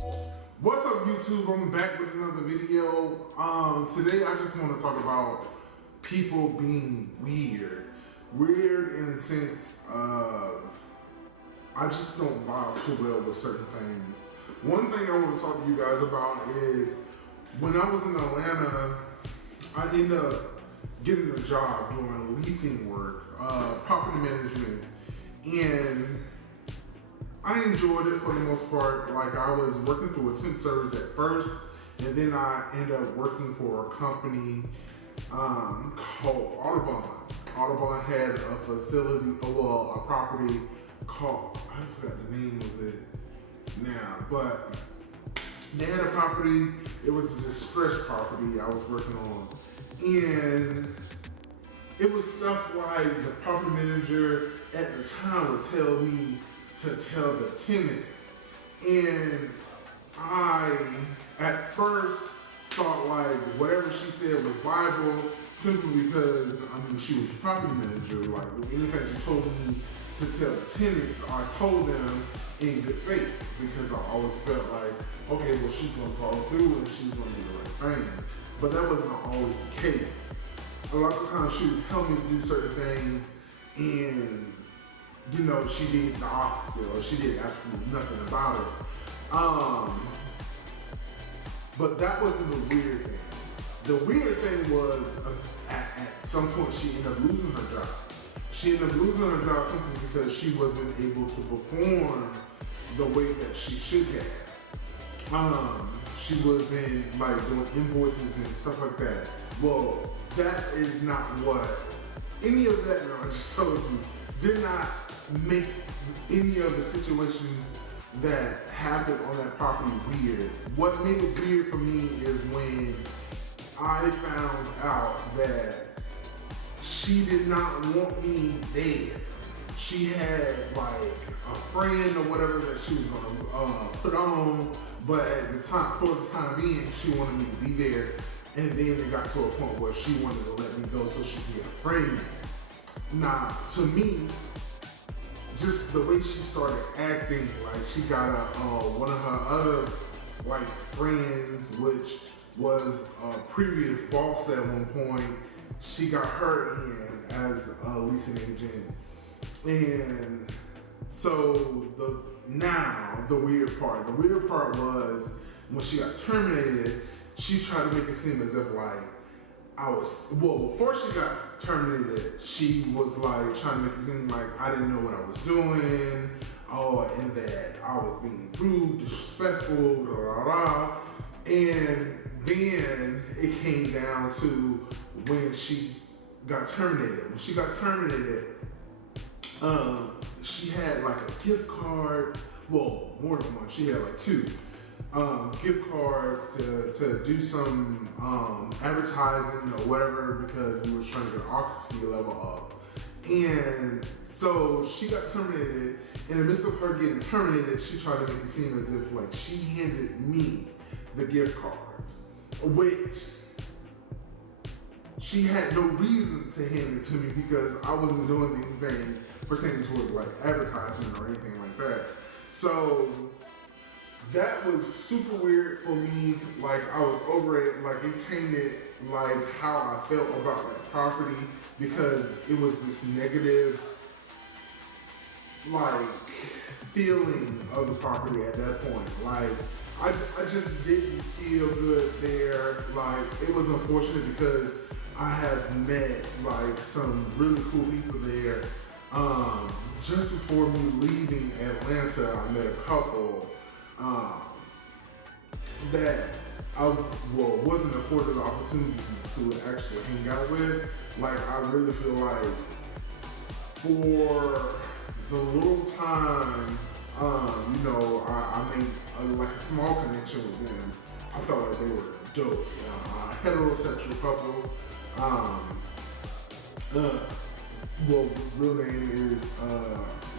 What's up, YouTube? I'm back with another video. Today I just want to talk about people being weird. Weird in the sense of I just don't vibe too well with certain things. One thing I want to talk to you guys about is when I was in Atlanta, I ended up getting a job doing leasing work, property management, and I enjoyed it for the most part. Like, I was working through a temp service at first, and then I ended up working for a company called Audubon. Audubon had a facility, a property called, I forgot the name of it now, but they had a property. It was a distressed property I was working on, and it was stuff like the property manager at the time would tell me to tell the tenants. And I, at first, thought like whatever she said was Bible, simply because, I mean, she was a property manager. Like, anything she told me to tell the tenants, I told them in good faith, because I always felt like, okay, well, she's gonna follow through and she's gonna do the right thing. But that wasn't always the case. A lot of times she would tell me to do certain things, and you know, she did the opposite, or she did absolutely nothing about it. But that wasn't the weird thing. The weird thing was, at some point, she ended up losing her job. She ended up losing her job simply because she wasn't able to perform the way that she should have. She was in, like, doing invoices and stuff like that. Well, that is not what, any of that, no, I just told you, did not make any of the situations that happened on that property weird. What made it weird for me is when I found out that she did not want me there. She had like a friend or whatever that she was gonna put on, but at the time, for the time being, she wanted me to be there. And then it got to a point where she wanted to let me go so she could get a friend in. Now, to me, just the way she started acting, like she got one of her other like friends, which was a previous boss at one point, she got her in as a leasing agent. And so the weird part was when she got terminated, she tried to make it seem as if like before she got terminated, she was like trying to make it seem like I didn't know what I was doing, and that I was being rude, disrespectful, blah, blah, blah. And then it came down to when she got terminated. When she got terminated, she had like a gift card, well, more than one, she had like two. Gift cards to do some advertising or whatever, because we were trying to get our occupancy level up. And so she got terminated. In the midst of her getting terminated, she tried to make it seem as if like she handed me the gift cards, which she had no reason to hand it to me, because I wasn't doing anything pertaining towards like advertisement or anything like that. So that was super weird for me. Like, I was over it. Like, it tainted like how I felt about that property, because it was this negative like feeling of the property at that point. Like, I just didn't feel good there. Like, it was unfortunate because I have met like some really cool people there. Just before me leaving Atlanta, I met a couple that I wasn't afforded the opportunity to actually hang out with. Like, I really feel like for the little time, you know, I made like a small connection with them. I felt like they were dope. Heterosexual couple. Real name is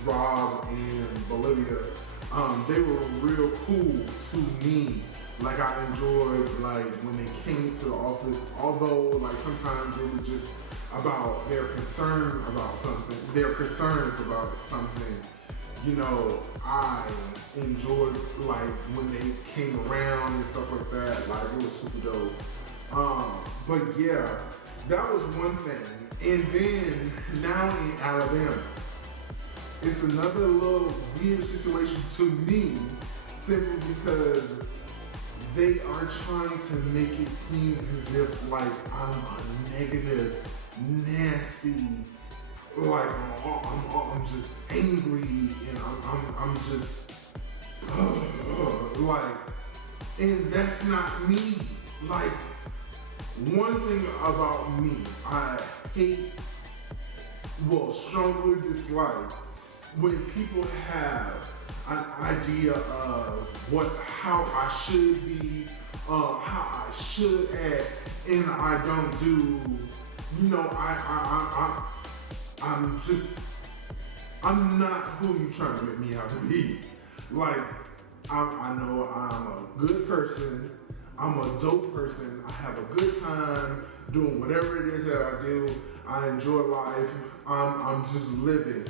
Rob and Bolivia. They were real cool to me. Like, I enjoyed like when they came to the office, although like sometimes it was just about their concerns about something, you know, I enjoyed like when they came around and stuff like that. Like it was super dope. But yeah, that was one thing. And then now in Alabama, it's another little weird situation to me, simply because they are trying to make it seem as if like I'm a negative, nasty, like I'm just angry and I'm just like, and that's not me. Like, one thing about me, I hate, well, strongly dislike when people have an idea of how I should be, how I should act, and I don't do. You know, I'm not who you trying to make me out to be. Like, I know I'm a good person. I'm a dope person. I have a good time doing whatever it is that I do. I enjoy life. I'm just living.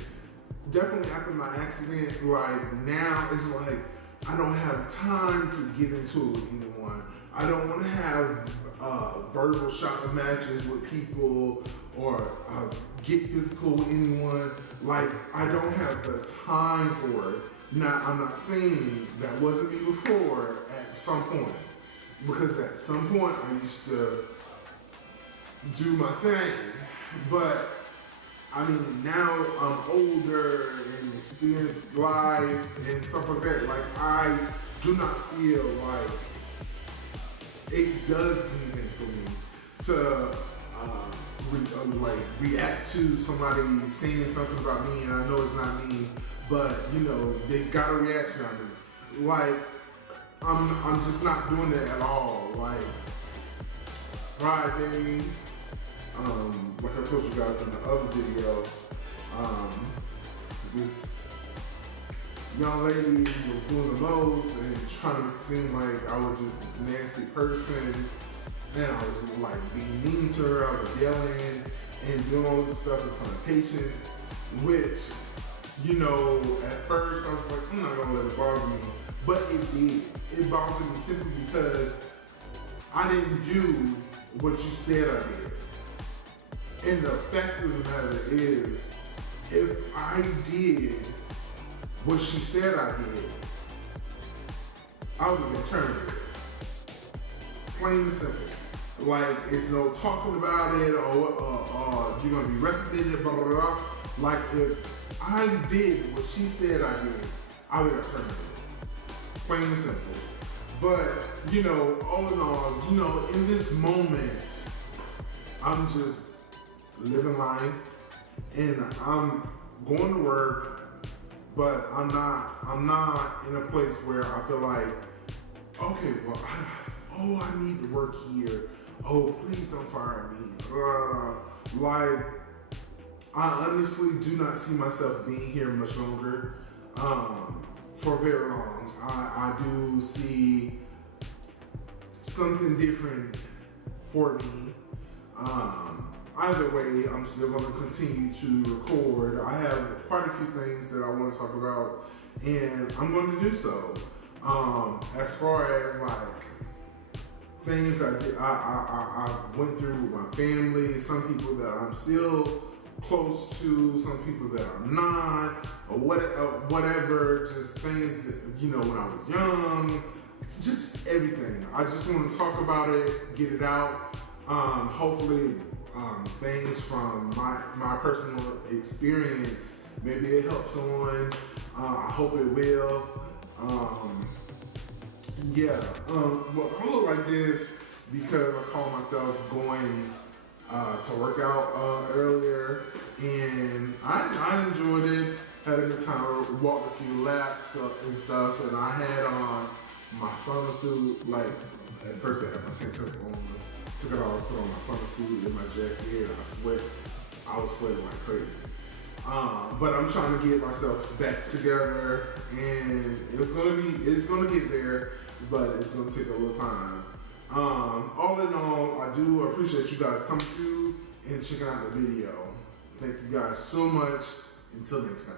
Definitely after my accident, like now it's like I don't have time to get into it with anyone. I don't want to have verbal shouting matches with people or get physical with anyone. Like, I don't have the time for it. Now, I'm not saying that wasn't me before at some point, because at some point I used to do my thing, but I mean, now I'm older and experienced life and stuff like that. Like, I do not feel like it does anything for me to react to somebody saying something about me, and I know it's not me, but you know, they got a reaction out of me. Like, I'm just not doing that at all. Like, Friday, like I told you guys in the other video, this young lady was doing the most and trying to seem like I was just this nasty person, and I was like being mean to her. I was yelling and doing all this stuff in front of patients, which, you know, at first I was like, I'm not gonna let it bother me, but it did. It bothered me simply because I didn't do what you said I did. And the fact of the matter is, if I did what she said I did, I would have been terminated. Plain and simple. Like, it's no talking about it, or you're gonna be recommended, blah, blah, blah. Like, if I did what she said I did, I would have terminated. Plain and simple. But, you know, all in all, you know, in this moment, I'm just living life, and I'm going to work, but I'm not in a place where I feel like, okay, well, I need to work here. Oh, please don't fire me. Like, I honestly do not see myself being here much longer, for very long. I do see something different for me. Either way, I'm still going to continue to record. I have quite a few things that I want to talk about, and I'm going to do so. As far as like things I went through with my family, some people that I'm still close to, some people that I'm not, or whatever, just things that, you know, when I was young, just everything. I just want to talk about it, get it out. Hopefully, things from my personal experience, maybe it helps someone. I hope it will. Well, I look like this because I call myself going to work out earlier, and I enjoyed it. Had a good time. Walked a few laps and stuff, and I had on my summer suit. Like, at first I had my tank top on, took it off, put on my summer suit and my jacket, and I was sweating like crazy. But I'm trying to get myself back together, and it's gonna get there, but it's gonna take a little time. All in all, I do appreciate you guys coming through and checking out the video. Thank you guys so much. Until next time.